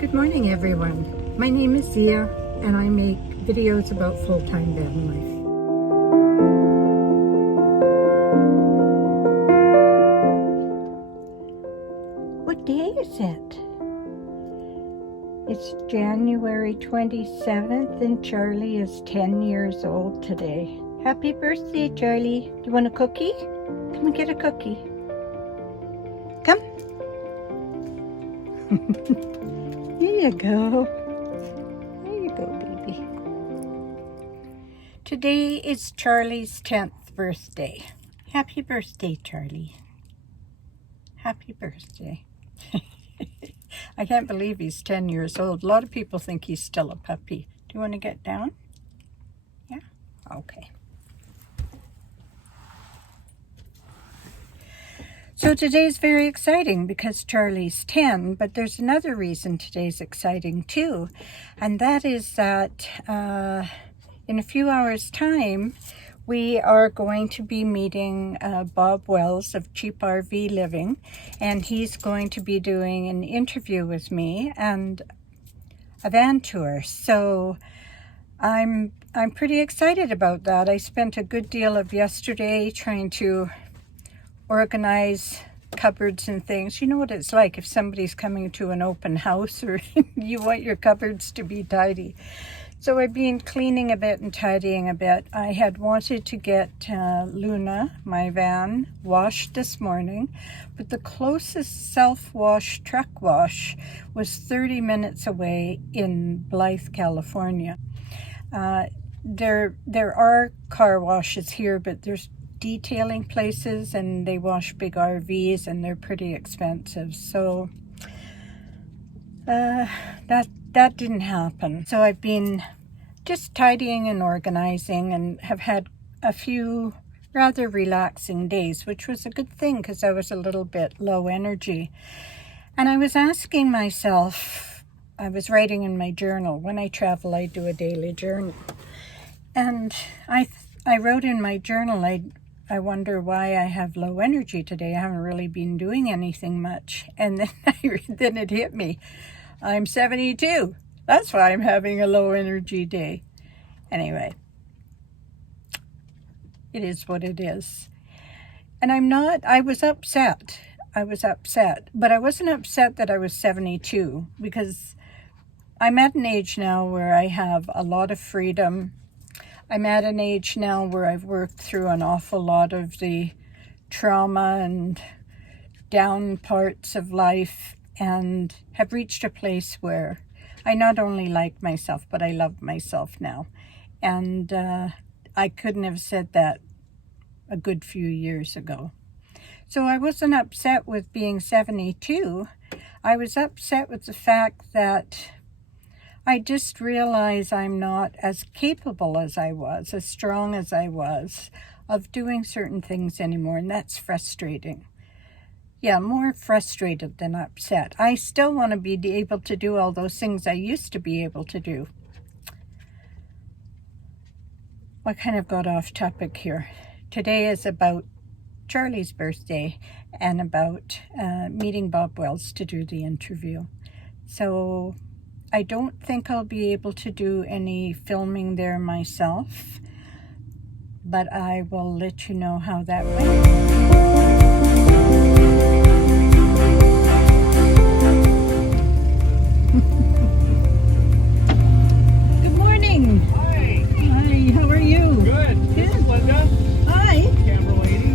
Good morning, everyone. My name is Zia, and I make videos about full-time van life. What day is it? It's January 27th, and Charlie is 10 years old today. Happy birthday, Charlie. Do you want a cookie? Come and get a cookie. Come. Here you go. There you go, baby. Today is Charlie's 10th birthday. Happy birthday, Charlie. Happy birthday. I can't believe he's 10 years old. A lot of people think he's still a puppy. Do you want to get down? Yeah? Okay. So today's very exciting because Charlie's 10, but there's another reason today's exciting too, and that is that in a few hours' time, we are going to be meeting Bob Wells of Cheap RV Living, and he's going to be doing an interview with me and a van tour. So I'm pretty excited about that. I spent a good deal of yesterday trying to organize cupboards and things. You know what it's like if somebody's coming to an open house or you want your cupboards to be tidy. So I've been cleaning a bit and tidying a bit. I had wanted to get Luna, my van, washed this morning, but the closest self-wash truck wash was 30 minutes away in Blythe, California. There are car washes here, but there's detailing places and they wash big RVs and they're pretty expensive. So that didn't happen. So I've been just tidying and organizing and have had a few rather relaxing days, which was a good thing because I was a little bit low energy. And I was asking myself, I was writing in my journal. When I travel, I do a daily journal. And I wrote in my journal, I wonder why I have low energy today. I haven't really been doing anything much. And then, then it hit me. I'm 72. That's why I'm having a low energy day. Anyway, it is what it is. And I was upset. But I wasn't upset that I was 72 because I'm at an age now where I have a lot of freedom. I'm at an age now where I've worked through an awful lot of the trauma and down parts of life and have reached a place where I not only like myself, but I love myself now. And I couldn't have said that a good few years ago. So I wasn't upset with being 72. I was upset with the fact that I just realize I'm not as capable as I was, as strong as I was, of doing certain things anymore, and that's frustrating. Yeah, more frustrated than upset. I still want to be able to do all those things I used to be able to do. I kind of got off topic here. Today is about Charlie's birthday and about meeting Bob Wells to do the interview. So I don't think I'll be able to do any filming there myself, but I will let you know how that went. Good morning. Hi. Hi, how are you? Good. This is Linda, Hi. camera lady.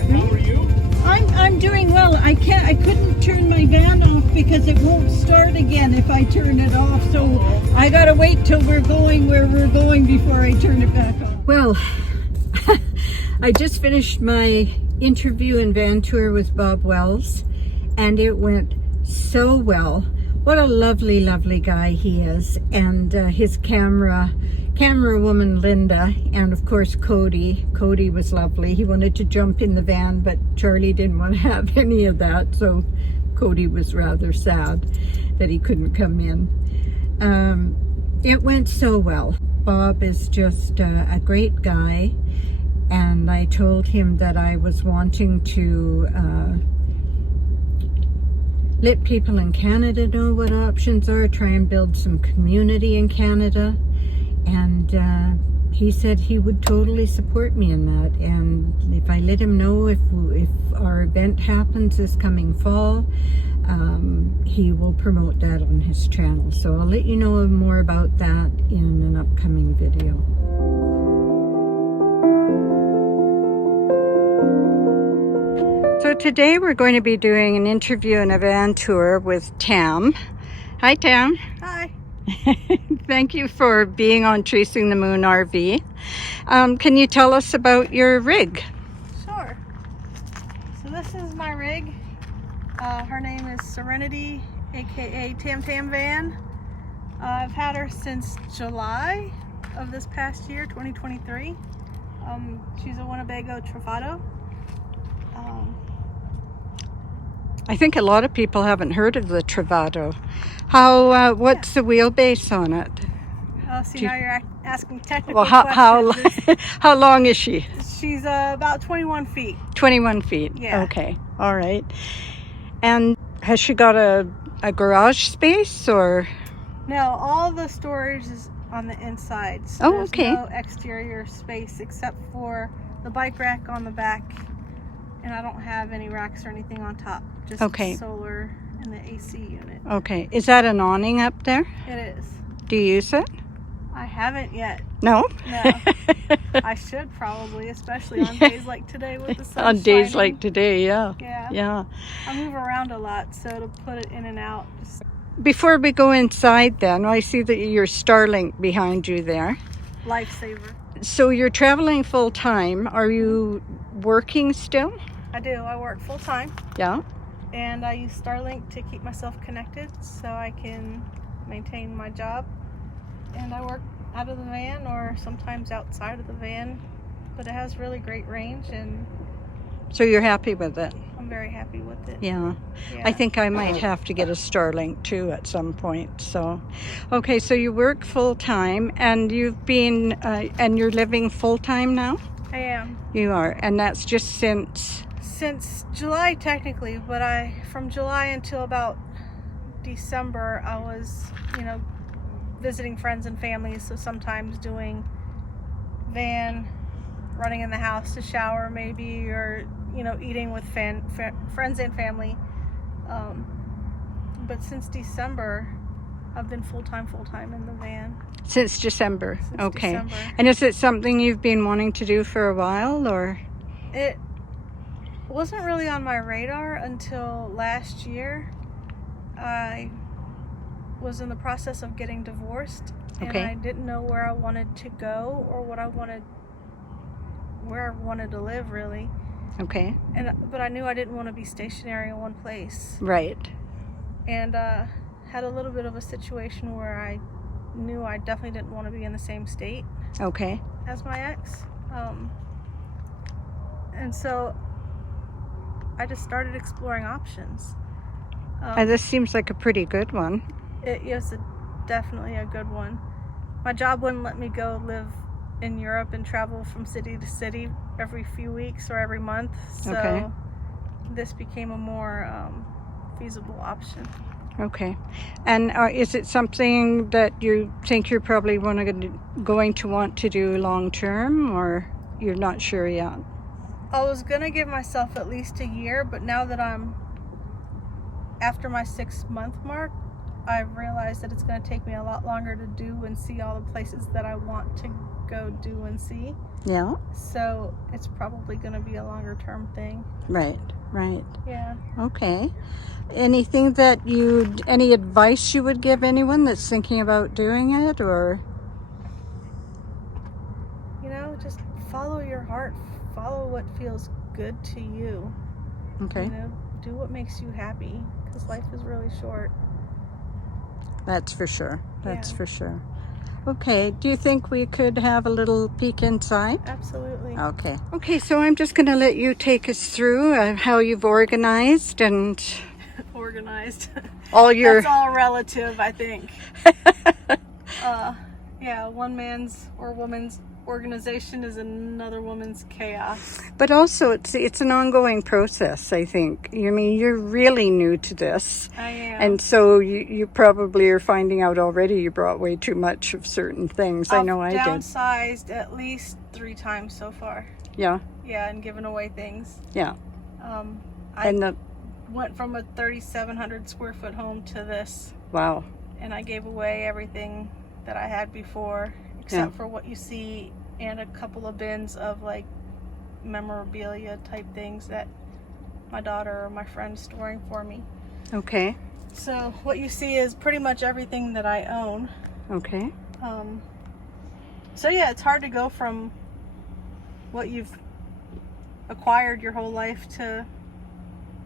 And how are you? I'm doing well. I couldn't turn my van off because it won't start again if I turn it off. So I gotta wait till we're going where we're going before I turn it back on. Well, I just finished my interview and van tour with Bob Wells, and it went so well. What a lovely, lovely guy he is, and his camera woman Linda, and of course Cody. Cody was lovely. He wanted to jump in the van, but Charlie didn't want to have any of that, so Cody was rather sad that he couldn't come in. It went so well. Bob is just a great guy, and I told him that I was wanting to let people in Canada know what options are, try and build some community in Canada. And he said he would totally support me in that. And if I let him know if our event happens this coming fall, he will promote that on his channel. So I'll let you know more about that in an upcoming video. So today we're going to be doing an interview and a van tour with Tam. Hi, Tam. Hi. Thank you for being on Tracing the Moon RV. Can you tell us about your rig? Sure. So this is my rig. Her name is Serenity, aka Tam Tam Van. I've had her since July of this past year, 2023. She's a Winnebago Travato. I think a lot of people haven't heard of the Travato. What's the wheelbase on it? Oh, see, now you're asking technical Well, how questions. how long is she? She's about 21 feet. 21 feet. Yeah. Okay. All right. And has she got a garage space or? No, all the storage is on the inside. So Oh, there's okay. no exterior space except for the bike rack on the back. And I don't have any racks or anything on top. Just Okay. solar and the AC unit. Okay. Is that an awning up there? It is. Do you use it? I haven't yet. No? No. I should probably, especially on days like today with the sun On days shining. like today, yeah. Yeah. Yeah. I move around a lot, so to put it in and out. Just Before we go inside then, I see that your Starlink behind you there. lifesaver. So you're traveling full time. Are you working still? I do. I work full time. Yeah. And I use Starlink to keep myself connected so I can maintain my job. And I work out of the van or sometimes outside of the van, but it has really great range and So you're happy with it? I'm very happy with it. Yeah. Yeah. I think I might have to get a Starlink too at some point. So, okay, so you work full time and you've been, and you're living full time now? I am. You are, and that's just Since July technically, but from July until about December, I was, visiting friends and family. So sometimes doing van, running in the house to shower maybe, or, eating with friends and family. But since December, I've been full-time in the van. Since December. Since Okay. December. And is it something you've been wanting to do for a while, or? It wasn't really on my radar until last year. I was in the process of getting divorced, Okay. and I didn't know where I wanted to go or where I wanted to live really. Okay. But I knew I didn't want to be stationary in one place. Right. And had a little bit of a situation where I knew I definitely didn't want to be in the same state Okay. as my ex. And so I just started exploring options. And this seems like a pretty good one. Yes, definitely a good one. My job wouldn't let me go live in Europe and travel from city to city every few weeks or every month. So Okay. this became a more feasible option. Okay. And is it something that you think you're probably going to want to do long term, or you're not sure yet? I was gonna give myself at least a year, but now that I'm after my 6-month mark, I realized that it's gonna take me a lot longer to do and see all the places that I want to go do and see. Yeah. So it's probably gonna be a longer term thing. Right. Right. Yeah. Okay. Any advice you would give anyone that's thinking about doing it, or? Just follow your heart. Follow what feels good to you. Okay. Do what makes you happy, because life is really short. That's for sure. That's Yeah. for sure. Okay. Do you think we could have a little peek inside? Absolutely. Okay. Okay, so I'm just going to let you take us through how you've organized and Organized. all your... That's all relative, I think. Yeah, one man's or woman's organization is another woman's chaos. But also, it's an ongoing process, I think. I mean, you're really new to this. I am. And so you probably are finding out already you brought way too much of certain things. I know I did. I've downsized at least 3 times so far. Yeah. Yeah, and given away things. Yeah. I went from a 3,700 square foot home to this. Wow. And I gave away everything that I had before, except for what you see, and a couple of bins of like memorabilia type things that my daughter or my friend's storing for me. Okay. So what you see is pretty much everything that I own. Okay. So yeah, it's hard to go from what you've acquired your whole life to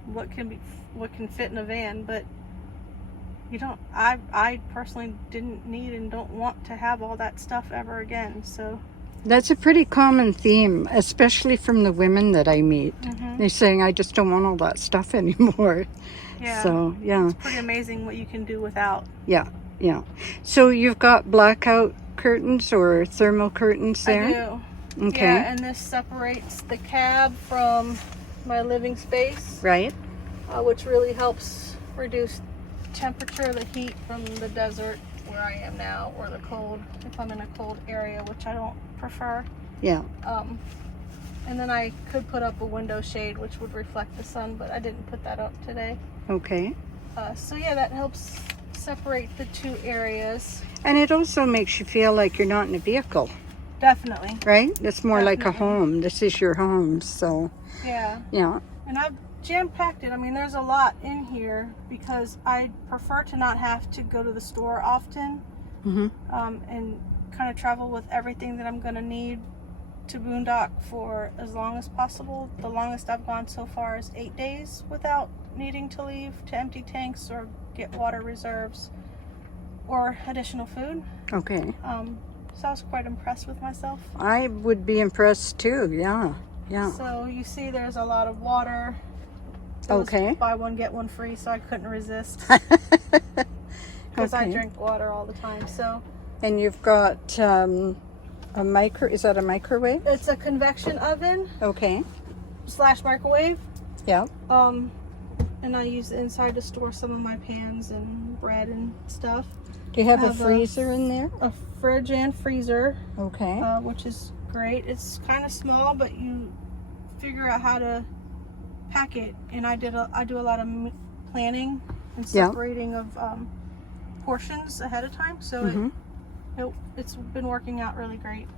what can fit in a van, but I personally didn't need and don't want to have all that stuff ever again. So that's a pretty common theme, especially from the women that I meet. They're saying, I just don't want all that stuff anymore. yeah, So, yeah. it's pretty amazing what you can do without. Yeah, yeah. So you've got blackout curtains or thermal curtains there? I do. Okay. Yeah, and this separates the cab from my living space. Right. Which really helps reduce temperature, the heat from the desert where I am now, or the cold if I'm in a cold area, which I don't prefer. Yeah. And then I could put up a window shade which would reflect the sun, but I didn't put that up today. Okay. So yeah, that helps separate the two areas. And it also makes you feel like you're not in a vehicle, Definitely. right? It's more like a Definitely. home. This is your home, so Yeah. yeah. And I've jam-packed it. I mean, there's a lot in here because I prefer to not have to go to the store often, and kind of travel with everything that I'm going to need to boondock for as long as possible. The longest I've gone so far is 8 days without needing to leave to empty tanks or get water reserves or additional food. Okay. So I was quite impressed with myself. I would be impressed too, yeah. Yeah. So you see there's a lot of water. It was Okay. buy one, get one free, so I couldn't resist. Because I drink water all the time. So And you've got a is that a microwave? it's a convection oven Okay. / microwave. Yeah. And I use the inside to store some of my pans and bread and stuff. Do you have I a have freezer in there? A fridge and freezer, Okay. which is great. It's kind of small, but you figure out how to pack it. And I do a lot of planning and separating of portions ahead of time. So it's been working out really great.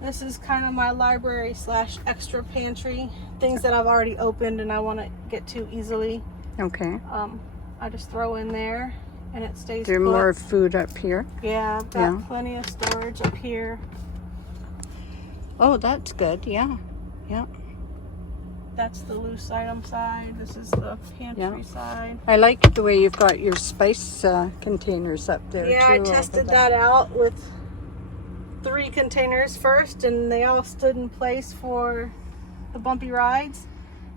This is kind of my library / extra pantry, things that I've already opened and I want to get to easily. Okay. I just throw in there and it stays There's put. more food up here. Yeah, I've got plenty of storage up here. Oh, that's good. Yeah. Yeah. That's the loose item side. This is the pantry side. I like the way you've got your spice containers up there Yeah, too. I tested that out with 3 containers first, and they all stood in place for the bumpy rides.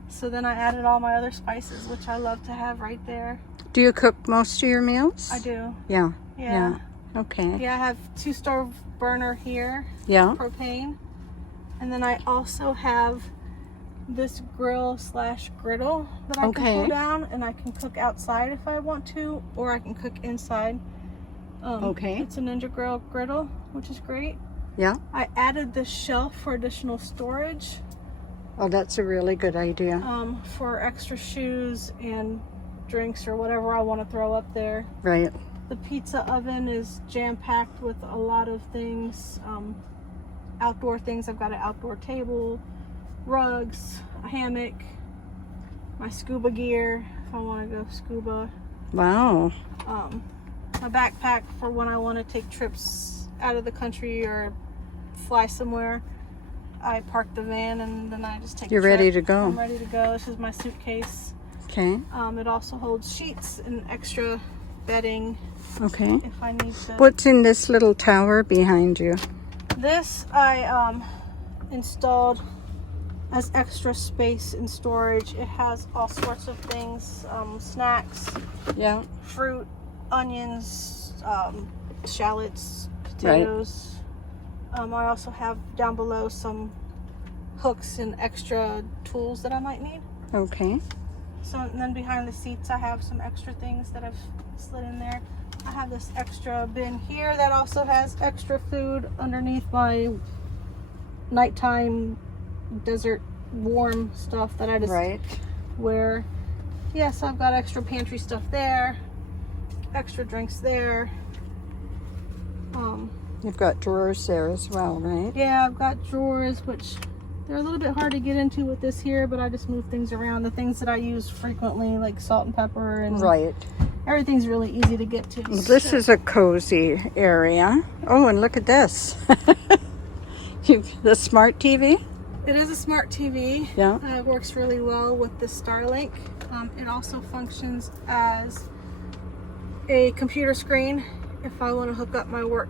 So then I added all my other spices, which I love to have right there. Do you cook most of your meals? I do. Yeah. Yeah. Okay. Yeah, I have 2 stove burner here, Yeah. propane. And then I also have this grill / griddle that I can pull down, and I can cook outside if I want to, or I can cook inside. Okay. It's a Ninja griddle, which is great. Yeah. I added this shelf for additional storage, Oh, that's a really good idea. for extra shoes and drinks or whatever I want to throw up there. Right. The pizza oven is jam-packed with a lot of things, outdoor things. I've got an outdoor table, rugs, a hammock, my scuba gear if I want to go scuba. Wow. My backpack for when I want to take trips out of the country or fly somewhere. I park the van and then I just take You're a trip. ready to go. I'm ready to go. This is my suitcase. Okay. It also holds sheets and extra bedding Okay. if I need to. What's in this little tower behind you? This I installed as extra space and storage. It has all sorts of things, snacks, Yeah. fruit, onions, shallots, potatoes, I also have down below some hooks and extra tools that I might need. Okay. So, and then behind the seats I have some extra things that I've slid in there. I have this extra bin here that also has extra food underneath my nighttime desert warm stuff that I just wear. Yeah, so I've got extra pantry stuff there, extra drinks there. You've got drawers there as well, right? Yeah, I've got drawers, which they're a little bit hard to get into with this here, but I just move things around. The things that I use frequently, like salt and pepper, and everything's really easy to get to. Well, this is a cozy area. Oh, and look at this. The smart TV? It is a smart TV. Yeah. It works really well with the Starlink. It also functions as a computer screen if I want to hook up my work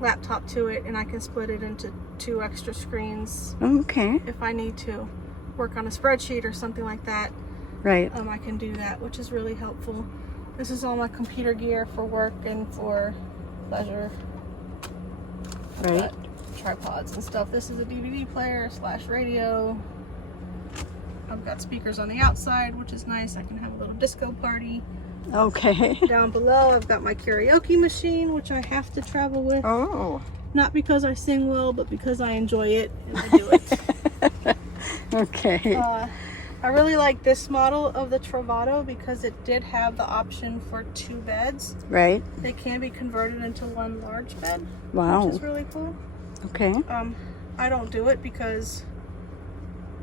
laptop to it, and I can split it into 2 extra screens. Okay. If I need to work on a spreadsheet or something like that. Right. I can do that, which is really helpful. This is all my computer gear for work and for pleasure. Right. Tripods and stuff. This is a DVD player / radio. I've got speakers on the outside, which is nice. I can have a little disco party. Okay. Down below, I've got my karaoke machine, which I have to travel with. Oh. Not because I sing well, but because I enjoy it and I do it. Okay. I really like this model of the Travato because it did have the option for 2 beds. Right. They can be converted into 1 large bed. Wow. Which is really cool. Okay. I don't do it because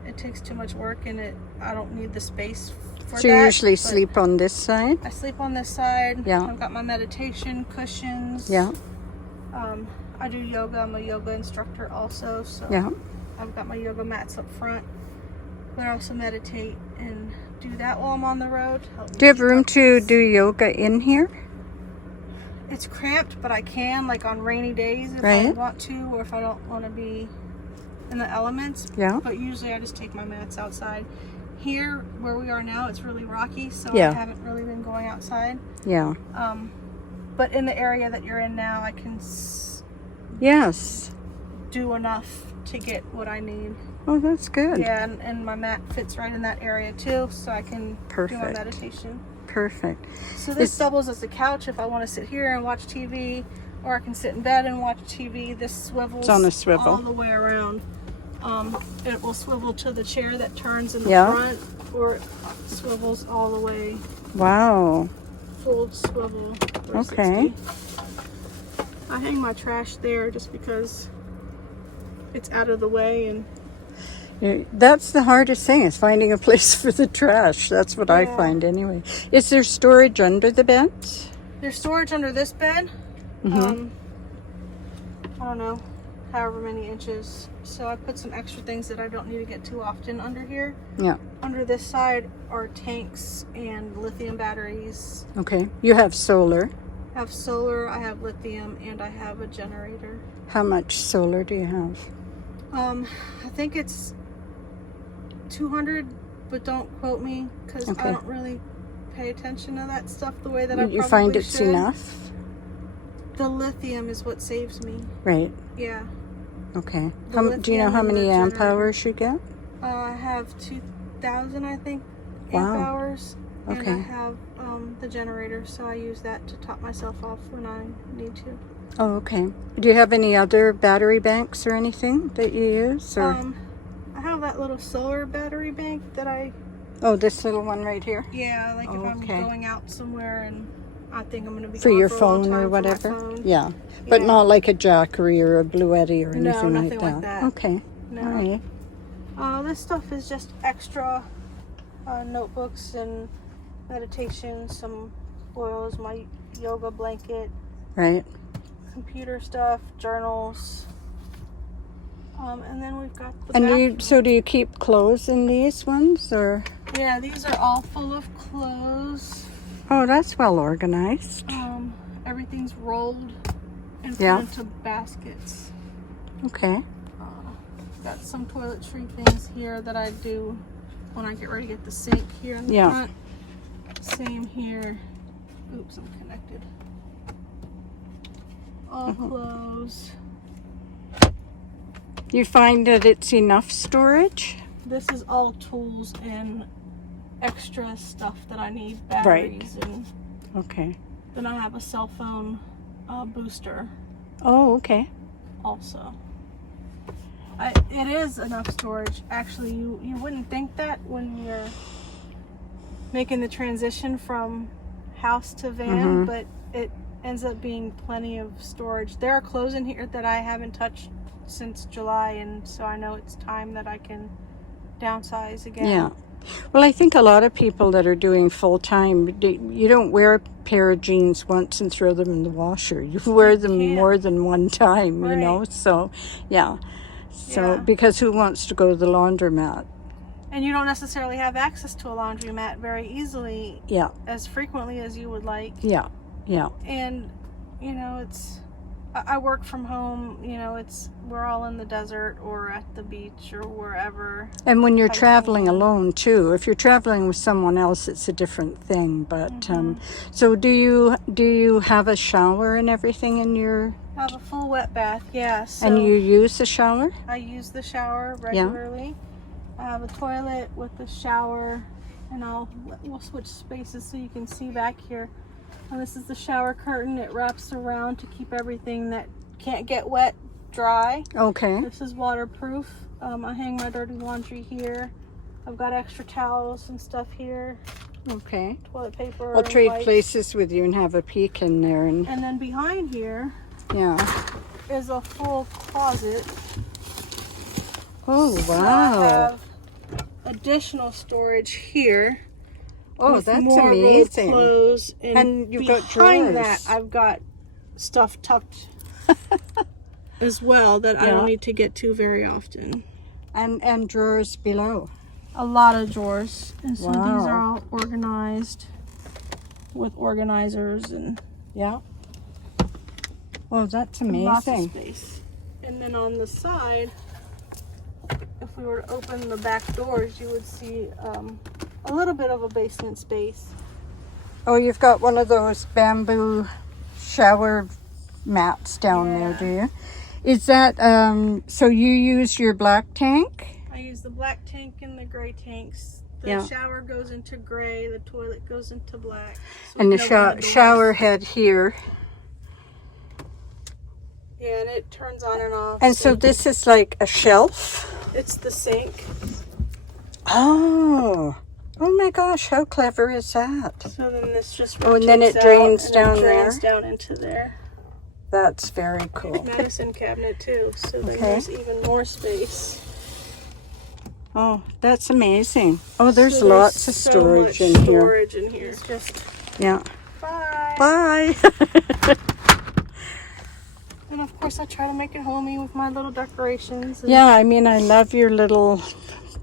it takes too much work and I don't need the space for that. So you usually sleep on this side? I sleep on this side. Yeah. I've got my meditation cushions. Yeah. I do yoga. I'm a yoga instructor also, so Yeah. I've got my yoga mats up front. But I also meditate and do that while I'm on the road. Do you have room to do yoga in here? It's cramped, but I can, like on rainy days if I want to, or if I don't want to be in the elements. Yeah. But usually I just take my mats outside. Here, where we are now, it's really rocky, so Yeah. I haven't really been going outside. Yeah. But in the area that you're in now, I can Yes. do enough to get what I need. Oh, that's good. Yeah, and my mat fits right in that area too, so I can do my Perfect. meditation. Perfect. So this doubles as a couch if I want to sit here and watch TV, or I can sit in bed and watch TV. This swivels It's on a swivel. all the way around. It will swivel to the chair that turns in the Yeah. front, or it swivels all the way, Wow. full swivel. 360. Okay. I hang my trash there just because it's out of the way, and That's the hardest thing, is finding a place for the trash. That's what I find anyway. Is there storage under the beds? there's storage under this bed. Mm-hmm. I don't know, however many inches. So I put some extra things that I don't need to get too often under here. Yeah. Under this side are tanks and lithium batteries. Okay. You have solar. I have solar, I have lithium, and I have a generator. How much solar do you have? I think it's 200, but don't quote me because I don't really pay attention to that stuff the way that I probably You find it's should. enough? The lithium is what saves me. Right. Yeah. Okay. The Do you know lithium how and many the amp generator. hours you get? I have 2,000, I think, Wow. amp hours. And Okay. I have the generator, so I use that to top myself off when I need to. Oh, okay. Do you have any other battery banks or anything that you use? Or? I have that little solar battery bank that I, Oh, this little one right here? yeah, like if I'm Okay. going out somewhere and I think I'm going to be For gone your for a long phone time or for my whatever? phone. Yeah. But Yeah. not like a Jackery or a Bluetti or No, anything nothing like like that. that. Okay. No. All right. This stuff is just extra notebooks and meditation, some oils, my yoga blanket, Right. computer stuff, journals. And then we've got the And do you keep clothes in these ones, or? Yeah, these are all full of clothes. Oh, that's well organized. Everything's rolled and put Yeah. into baskets. Okay. Got some toiletry things here that I do when I get ready to get the sink here in the Yeah. front. Same here. Oops, I'm connected. All clothes. You find that it's enough storage? This is all tools and extra stuff that I need, batteries, and Okay. then I have a cell phone booster Oh, okay. also. It is enough storage. Actually, you wouldn't think that when you're making the transition from house to van, but it ends up being plenty of storage. There are clothes in here that I haven't touched since July, and so I know it's time that I can downsize again. Yeah. Well, I think a lot of people that are doing full-time, you don't wear a pair of jeans once and throw them in the washer. You wear them can't. more than one time, you know? Right. So, yeah. So, Yeah. because who wants to go to the laundromat? And you don't necessarily have access to a laundromat very easily, Yeah, as frequently as you would like. yeah, yeah. And, you know, I work from home, you know, we're all in the desert or at the beach or wherever. And when you're Kind of traveling thing. alone too, if you're traveling with someone else, it's a different thing. But Mm-hmm. so do you have a shower and everything in your? I have a full wet bath, yeah. So And you use the shower? I use the shower regularly. I have a toilet with the shower, and we'll switch spaces so you can see back here. And this is the shower curtain. It wraps around to keep everything that can't get wet dry. Okay. This is waterproof. I hang my dirty laundry here. I've got extra towels and stuff here. Okay. Toilet paper. I'll trade wipes. places with you and have a peek in there. And And then behind here yeah. is a full closet. Oh, So I wow. have additional storage here. Oh, with that's more rolled amazing. Clothes, And you've got behind drawers. that, I've got stuff tucked as well that I Yeah. don't need to get to very often. And drawers below. A lot of drawers, and so these Wow. are all organized with organizers and Yeah. Oh, that's lots of amazing. space. And then on the side, if we were to open the back doors, you would see a little bit of a basement space. Oh, you've got one of those bamboo shower mats down there, Yeah. do you? Is that, so you use your black tank? I use the black tank and the gray tanks. The Yeah. shower goes into gray, the toilet goes into black. So And we the can open doors. shower head here. Yeah, and it turns on and off. And so this is like a shelf? it's the sink. Oh. Oh my gosh, how clever is that? So then this just Oh, and then it rotates out, drains and down it drains there? down into there. That's very cool. Medicine cabinet too, so then Okay. there's even more space. Oh, that's amazing. Oh, there's So lots of so storage much in here. storage in here. It's just Yeah. bye. Bye. And of course I try to make it homey with my little decorations. And Yeah, I mean, I love your little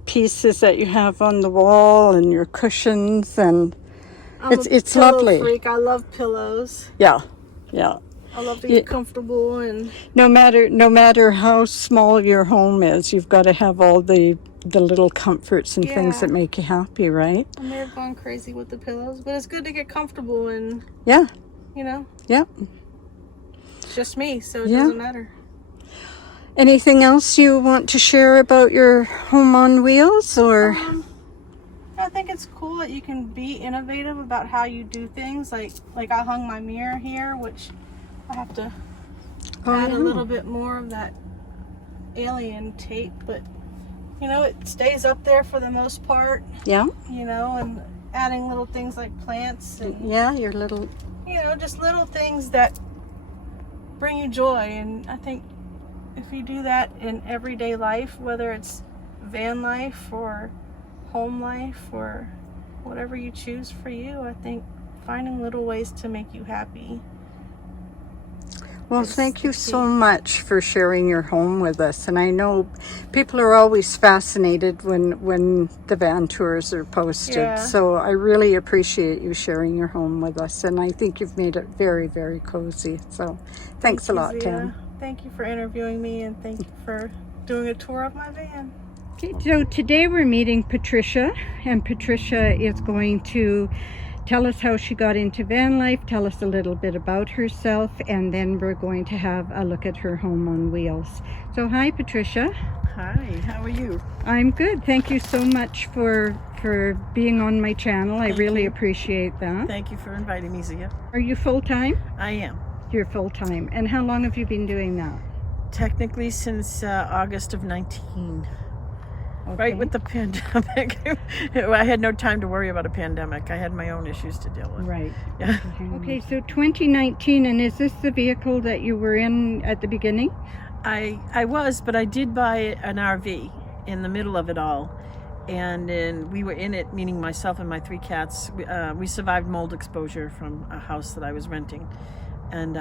pieces that you have on the wall and your cushions, and I'm it's a pillow lovely. freak. I love pillows. yeah, yeah. I love to Yeah. get comfortable, and No matter how small your home is, you've got to have all the little comforts and things Yeah. that make you happy, right? I may have gone crazy with the pillows, but it's good to get comfortable, and Yeah, you know, yeah. it's just me, so it Yeah. doesn't matter. Anything else you want to share about your home on wheels, or? I think it's cool that you can be innovative about how you do things. Like I hung my mirror here, which I have to add a little bit more of that alien tape, but you know, it stays up there for the most part. Yeah, You know, and adding little things like plants and yeah, your little. you know, just little things that bring you joy. And I think if you do that in everyday life, whether it's van life or home life or whatever you choose for you, I think finding little ways to make you happy. Well, It's thank you the so key. much for sharing your home with us. And I know people are always fascinated when the van tours are posted. Yeah. So I really appreciate you sharing your home with us. And I think you've made it very, very cozy. So thanks a lot, Zia. Tam. Thank you for interviewing me, and thank you for doing a tour of my van. Okay, so today we're meeting Patricia, and Patricia is going to tell us how she got into van life, tell us a little bit about herself, and then we're going to have a look at her home on wheels. So hi, Patricia. Hi, how are you? I'm good. Thank you so much for being on my channel. I really appreciate that. Thank you for inviting me, Zia. Are you full-time? I am. You're full-time. And how long have you been doing that? Technically since August of 19. Right with the pandemic. I had no time to worry about a pandemic. I had my own issues to deal with. Right. Yeah. Okay, so 2019, and is this the vehicle that you were in at the beginning? I was, but I did buy an RV in the middle of it all. And then we were in it, meaning myself and my 3 cats. We survived mold exposure from a house that I was renting. And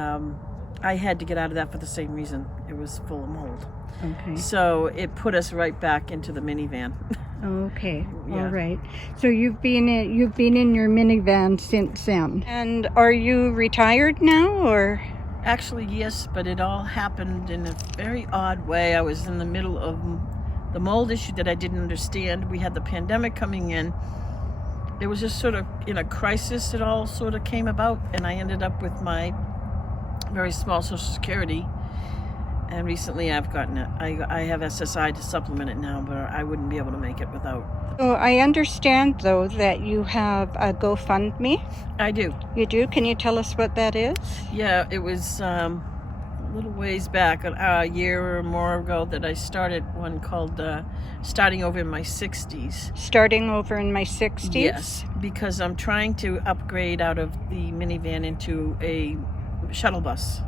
I had to get out of that for the same reason. It was full of mold. Okay. So it put us right back into the minivan. Okay. Yeah. All right. So you've been in your minivan since then. And are you retired now, or? Actually, yes, but it all happened in a very odd way. I was in the middle of the mold issue that I didn't understand. We had the pandemic coming in. It was just sort of in a crisis. It all sort of came about, and I ended up with my very small Social Security. And recently I've gotten it. I have SSI to supplement it now, but I wouldn't be able to make it without. So I understand, though, that you have a GoFundMe. I do. You do? Can you tell us what that is? Yeah, it was a little ways back, a year or more ago, that I started one called Starting Over in My 60s. Starting Over in My 60s? Yes, because I'm trying to upgrade out of the minivan into a shuttle bus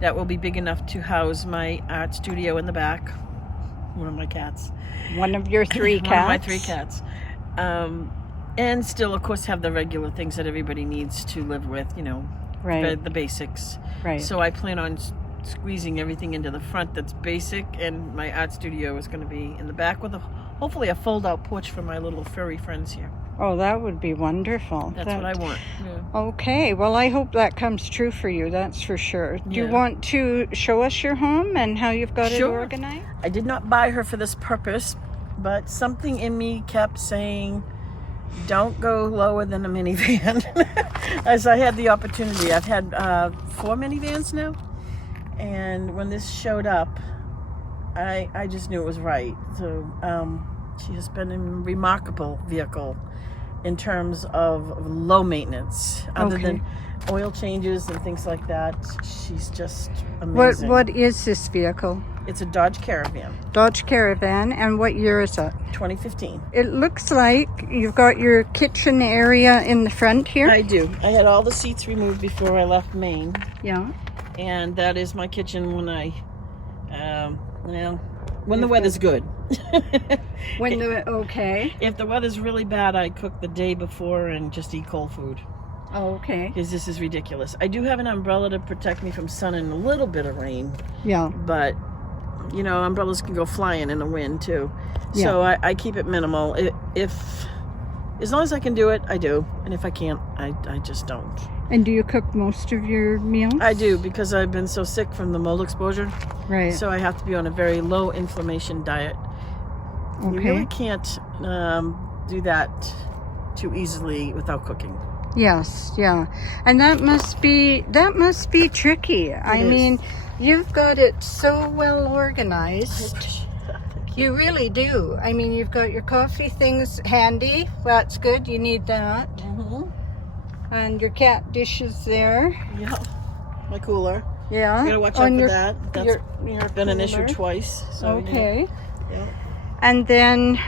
that will be big enough to house my art studio in the back. One of my cats. One of your 3 cats? One of my 3 cats. And still, of course, have the regular things that everybody needs to live with, Right. the basics. Right. So I plan on squeezing everything into the front that's basic, and my art studio is going to be in the back with hopefully a fold-out porch for my little furry friends here. Oh, that would be wonderful. That's what I want. Yeah. Okay, well, I hope that comes true for you, that's for sure. Do you Yeah. want to show us your home and how you've got it organized? I did not buy her for this purpose, but something in me kept saying, don't go lower than a minivan. As I had the opportunity. I've had 4 minivans now, and when this showed up, I just knew it was right. So she has been a remarkable vehicle in terms of low maintenance. Other than oil changes and things like that, she's just amazing. What is this vehicle? It's a Dodge Caravan. Dodge Caravan, and what year is it? 2015. It looks like you've got your kitchen area in the front here. I do. I had all the seats removed before I left Maine. Yeah. And that is my kitchen when when the weather's good. Okay. If the weather's really bad, I cook the day before and just eat cold food. Okay. Because this is ridiculous. I do have an umbrella to protect me from sun and a little bit of rain. Yeah. But, umbrellas can go flying in the wind too. Yeah. So I keep it minimal. As long as I can do it, I do. And if I can't, I just don't. And do you cook most of your meals? I do, because I've been so sick from the mold exposure. Right. So I have to be on a very low inflammation diet. Okay. You really can't do that too easily without cooking. Yes, yeah. And that must be tricky. I mean, you've got it so well organized. You really do. I mean, you've got your coffee things handy. That's good. You need that. Mm-hmm. And your cat dishes there. Yeah. My cooler. Yeah. You gotta watch out for that. That's your been an cooler. issue twice. So, Okay. Yeah. And then,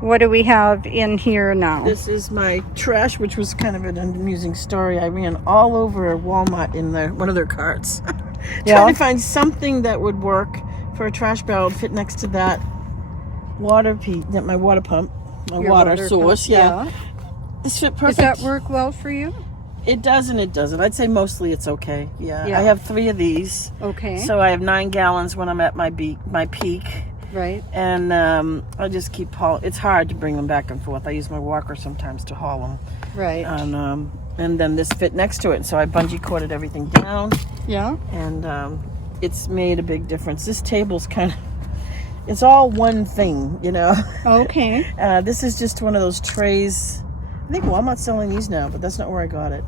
what do we have in here now? This is my trash, which was kind of an amusing story. I ran all over Walmart in one of their carts. Trying to find something that would work for a trash barrel to fit next to that my water pump, my water source. Pump, yeah. This fit perfect. Does that work well for you? It does and it doesn't. I'd say mostly it's okay. Yeah. I have 3 of these. Okay. So I have 9 gallons when I'm at my peak. Right. And I just keep hauling. It's hard to bring them back and forth. I use my walker sometimes to haul them. Right. And then this fit next to it. So I bungee corded everything down. Yeah. And it's made a big difference. This table's it's all one thing, Okay. This is just one of those trays I think Walmart's selling these now, but that's not where I got it.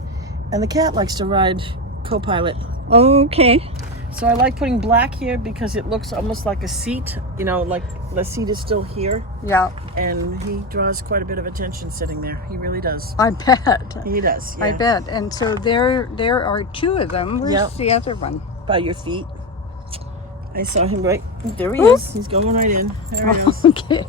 And the cat likes to ride co-pilot. Okay. So I like putting black here because it looks almost like a seat, you know, like the seat is still here. Yeah, And he draws quite a bit of attention sitting there. He really does. I bet. He does, yeah. I bet. And so there are two of them. Where's Yep. the other one? By your feet. I saw him right, there he Oop. is. He's going right in. There he is. Okay.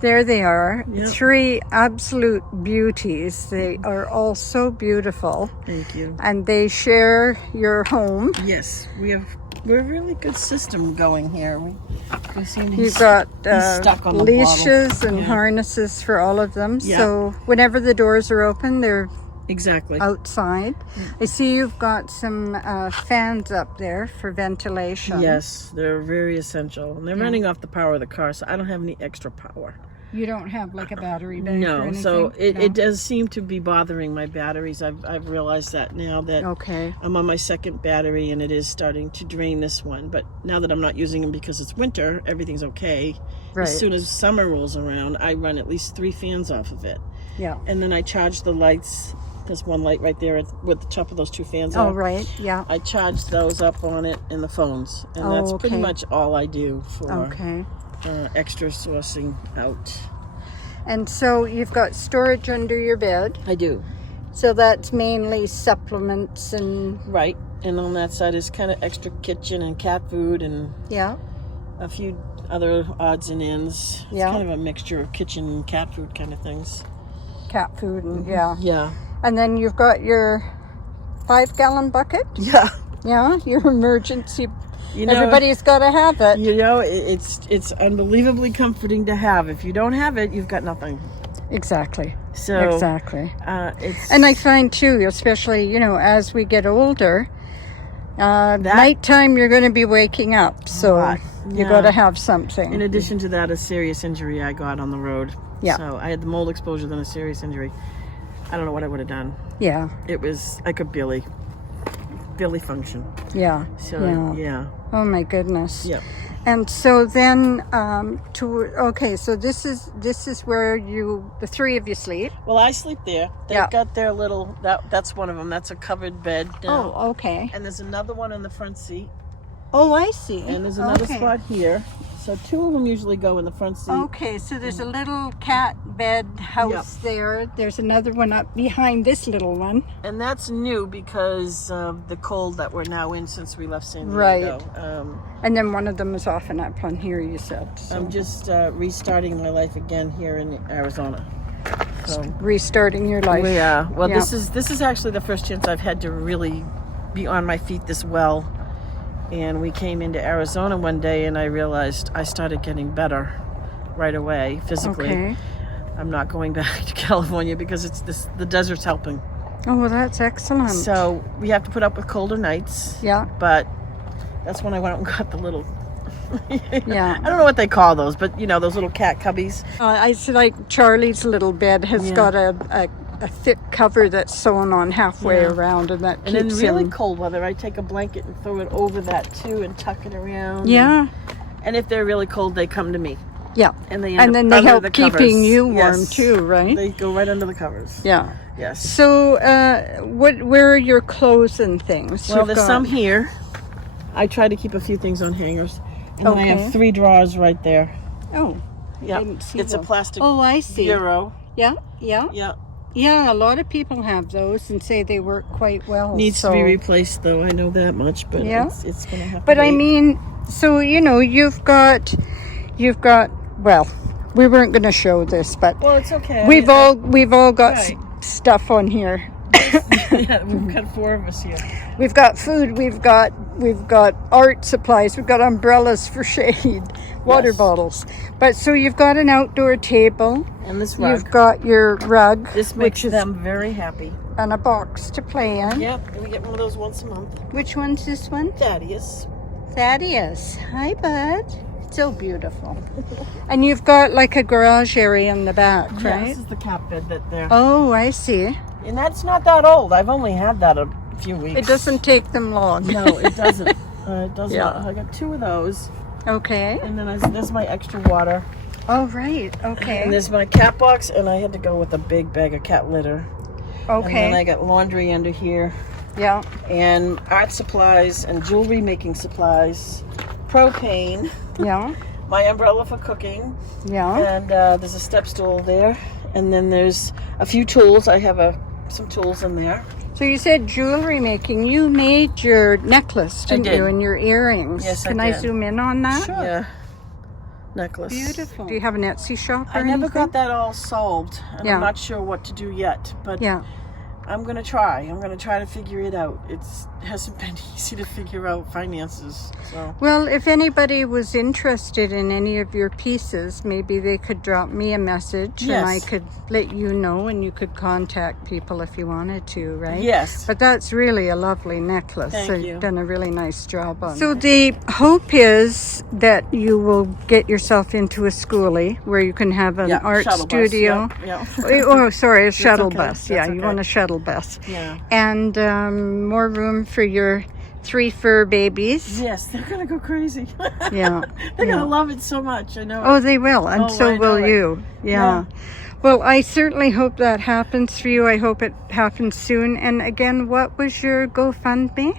There they are. Yep. Three absolute beauties. They are all so beautiful. Thank you. And they share your home. Yes, we're a really good system going here. We seem to You've got he's stuck on the leashes bottle. and Yeah. harnesses for all of them. Yeah. So whenever the doors are open, they're Exactly. outside. I see you've got some fans up there for ventilation. Yes, they're very essential. And they're running off the power of the car, so I don't have any extra power. You don't have like a battery bank or No, anything? so it No? does seem to be bothering my batteries. I've realized that now that Okay. I'm on my second battery and it is starting to drain this one. But now that I'm not using them because it's winter, everything's okay. Right. As soon as summer rolls around, I run at least 3 fans off of it. Yeah. And then I charge the lights. There's one light right there with the top of those 2 fans Oh, on. right. Yeah. I charge those up on it and the phones. And that's pretty okay. much all I do for Okay. extra sourcing out. And so you've got storage under your bed. I do. So that's mainly supplements and Right. And on that side is kind of extra kitchen and cat food and yeah. a few other odds and ends. It's Yeah. kind of a mixture of kitchen and cat food kind of things. Cat food and yeah. Yeah. And then you've got your 5-gallon bucket. Yeah. Yeah, your emergency. You know, Everybody's got to have it. You know, it's unbelievably comforting to have. If you don't have it, you've got nothing. Exactly. So Exactly. it's And I find too, especially, you know, as we get older, nighttime you're going to be waking up. So lot. you Yeah. got to have something. in addition to that, a serious injury I got on the road. Yeah. So I had the mold exposure, then a serious injury. I don't know what I would have done. Yeah. It was I could barely function. Yeah. So yeah. Oh my goodness. Yep. And so then, so this is where the 3 of you sleep. Well, I sleep there. They've Yeah. got their little that's one of them. That's a covered bed. Oh, okay. And there's another one in the front seat. Oh, I see. And there's another Okay. spot here. So 2 of them usually go in the front seat. Okay, so there's a little cat bed house there. There's another one up behind this little one. And that's new because of the cold that we're now in since we left San Diego. Right. And then one of them is off and up on here, you said. So. I'm just restarting my life again here in Arizona. So Restarting your life. yeah. Well, Yeah. this is actually the first chance I've had to really be on my feet this well. And we came into Arizona one day and I realized I started getting better right away physically. Okay. I'm not going back to California because the desert's helping. Oh, well, that's excellent. So we have to put up with colder nights. Yeah. But that's when I went out and got the little Yeah. I don't know what they call those, but you know, those little cat cubbies. I see, like Charlie's little bed has Yeah. got a thick cover that's sewn on halfway Yeah. around, and that And in keeps really him. cold weather, I take a blanket and throw it over that too and tuck it around. Yeah. And if they're really cold, they come to me. Yeah. And they end And up then they under help the keeping covers. you warm Yes. too, right? They go right under the covers. Yeah. Yes. So, where are your clothes and things? Well, You've there's got- some here. I try to keep a few things on hangers. And then I Okay. have 3 drawers right there. Oh, Yeah. didn't see It's a those. plastic Oh, I see. bureau. Yeah, yeah, Yeah. yeah. A lot of people have those and say they work quite well. Needs so. to be replaced though. I know that much, but Yeah. it's going to have to But I wait. mean, so you know, you've got. Well, we weren't going to show this, but Well, it's okay. we've all got Right. stuff on here. Yeah, we've got 4 of us here. We've got food. We've got art supplies. We've got umbrellas for shade, water Yes. bottles. But so you've got an outdoor table. And this rug. You've got your rug, This makes which is them very happy. and a box to play in. Yep, we get one of those once a month. Which one's this one? Thaddeus. Thaddeus. Hi, bud. So beautiful. And you've got like a garage area in the back, Yeah, right? this is the cat bed that there. Oh, I see. And that's not that old. I've only had that a few weeks. It doesn't take them long. No, it doesn't. It doesn't. Yeah. I got 2 of those. Okay. And then there's my extra water. Oh, right. Okay. And there's my cat box, and I had to go with a big bag of cat litter. And then I Okay. got laundry under here, Yeah. and art supplies, and jewelry making supplies, propane, Yeah. my umbrella for cooking, Yeah. and there's a step stool there, and then there's a few tools. I have some tools in there. So you said jewelry making. You made your necklace, didn't did. you, and your earrings? Yes, I Can I did. zoom in on that? Sure. Yeah, necklace. Beautiful. Do you have an Etsy shop or I never anything? got that all solved, and Yeah. I'm not sure what to do yet, but Yeah. I'm gonna try. I'm gonna try to figure it out. It hasn't been easy to figure out finances, so. Well, if anybody was interested in any of your pieces, maybe they could drop me a message and I Yes. could let you know, and you could contact people if you wanted to, right? Yes. But that's really a lovely necklace. Thank So you. you've done a really nice job on it. So the hope is that you will get yourself into a schoolie where you can have an art shuttle bus, studio. Yeah. Oh, sorry, a shuttle okay. bus. Yeah, That's you okay. want a shuttle bus. Yeah. And more room for your 3 fur babies. Yes, they're gonna go crazy. Yeah. They're yeah. gonna love it so much. I know. Oh, they will, and Oh, so I will know it. you. Yeah. Well, I certainly hope that happens for you. I hope it happens soon. And again, what was your GoFundMe?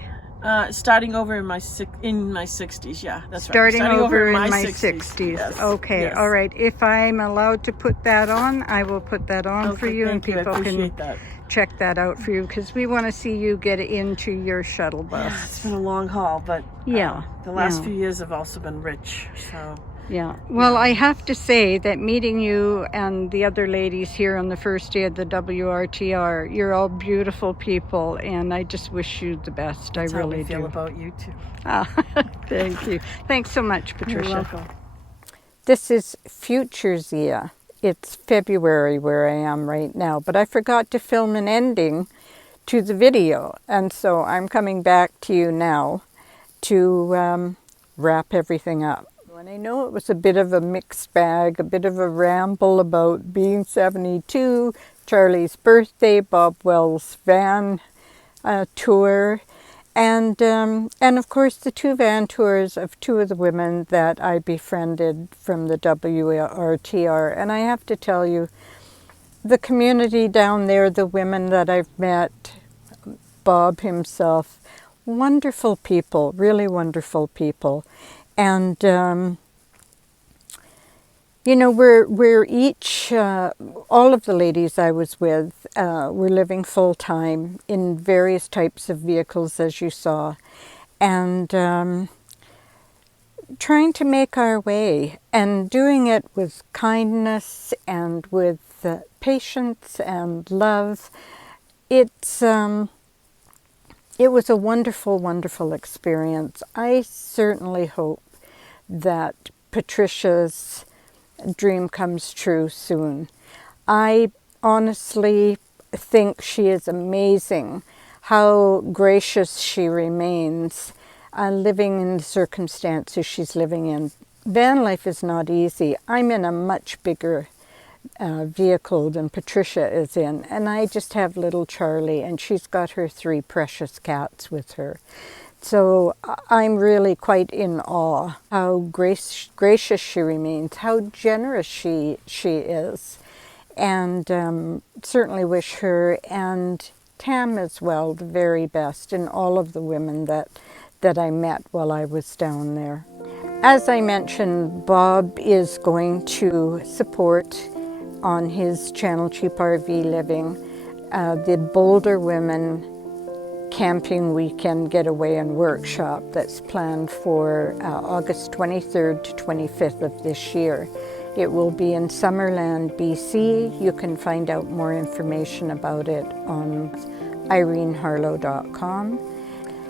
Starting over in my 60s. Yeah, that's Starting right. over in my 60s. Yes. Okay, Yes. all right. If I'm allowed to put that on, I will put that on Okay, for you, and thank you. I people can appreciate that. check that out for you, because we want to see you get into your shuttle bus. Yeah, it's been a long haul, but Yeah, the last yeah. few years have also been rich. So Yeah. Well, I have to say that meeting you and the other ladies here on the first day of the WRTR, you're all beautiful people, and I just wish you the best. that's I how really we feel do. about you too. Ah, thank you. Thanks so much, Patricia. You're welcome. This is Future Zia. It's February where I am right now, but I forgot to film an ending to the video, and so I'm coming back to you now to wrap everything up. And I know it was a bit of a mixed bag, a bit of a ramble about being 72, Charlie's birthday, Bob Wells' van tour, and of course the 2 van tours of 2 of the women that I befriended from the WRTR. And I have to tell you, the community down there, the women that I've met, Bob himself, wonderful people, really wonderful people. And you know, we're each, all of the ladies I was with, were living full time in various types of vehicles, as you saw, and trying to make our way, and doing it with kindness and with patience and love. It was a wonderful, wonderful experience. I certainly hope that Patricia's dream comes true soon. I honestly think she is amazing, how gracious she remains, living in the circumstances she's living in. Van life is not easy. I'm in a much bigger vehicle than Patricia is in, and I just have little Charlie, and she's got her 3 precious cats with her. So I'm really quite in awe how gracious she remains, how generous she is, and certainly wish her and Tam as well the very best, and all of the women that I met while I was down there. As I mentioned, Bob is going to support on his channel Cheap RV Living the Boulder Women Camping Weekend Getaway and Workshop that's planned for August 23rd to 25th of this year. It will be in Summerland, BC. You can find out more information about it on ireneharlow.com.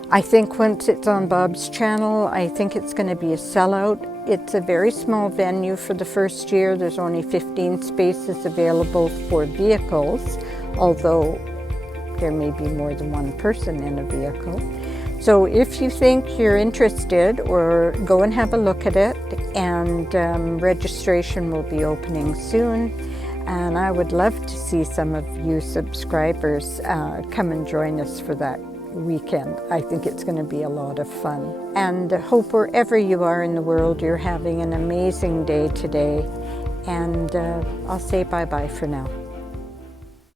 I think once it's on Bob's channel, I think it's going to be a sellout. It's a very small venue for the first year. There's only 15 spaces available for vehicles, although there may be more than one person in a vehicle. So if you think you're interested, or go and have a look at it, and registration will be opening soon. And I would love to see some of you subscribers come and join us for that weekend. I think it's going to be a lot of fun. And I hope wherever you are in the world, you're having an amazing day today. and I'll say bye-bye for now.